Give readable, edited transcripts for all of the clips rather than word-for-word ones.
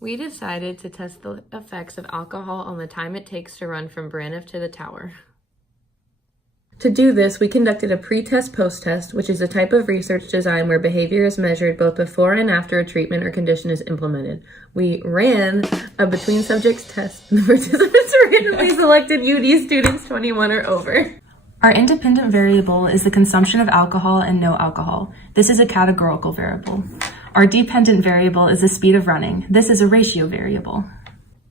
We decided to test the effects of alcohol on the time it takes to run from Braniff to the tower. To do this, we conducted a pre-test post-test, which is a type of research design where behavior is measured both before and after a treatment or condition is implemented. We ran a between subjects test. The participants randomly selected UD students 21 or over. Our independent variable is the consumption of alcohol and no alcohol. This is a categorical variable. Our dependent variable is the speed of running. This is a ratio variable.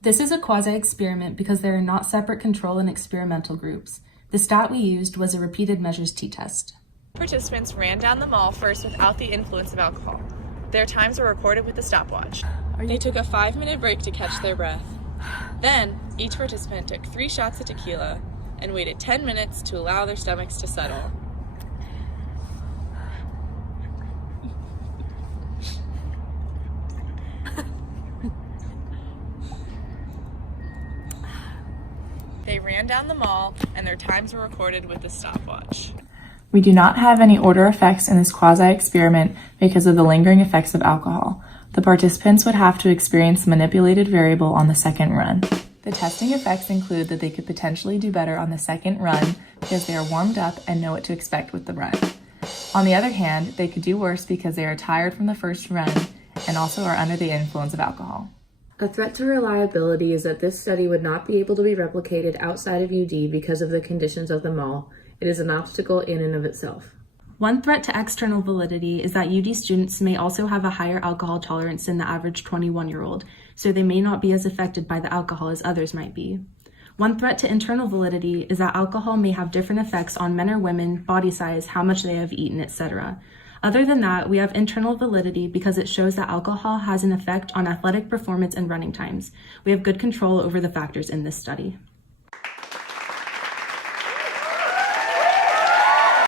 This is a quasi-experiment because there are not separate control and experimental groups. The stat we used was a repeated measures t-test. Participants ran down the mall first without the influence of alcohol. Their times were recorded with the stopwatch. They took a 5-minute break to catch their breath. Then, each participant took 3 shots of tequila and waited 10 minutes to allow their stomachs to settle. They ran down the mall, and their times were recorded with the stopwatch. We do not have any order effects in this quasi-experiment because of the lingering effects of alcohol. The participants would have to experience the manipulated variable on the second run. The testing effects include that they could potentially do better on the second run because they are warmed up and know what to expect with the run. On the other hand, they could do worse because they are tired from the first run and also are under the influence of alcohol. A threat to reliability is that this study would not be able to be replicated outside of UD because of the conditions of the mall. It is an obstacle in and of itself. One threat to external validity is that UD students may also have a higher alcohol tolerance than the average 21-year-old, so they may not be as affected by the alcohol as others might be. One threat to internal validity is that alcohol may have different effects on men or women, body size, how much they have eaten, etc. Other than that, we have internal validity because it shows that alcohol has an effect on athletic performance and running times. We have good control over the factors in this study.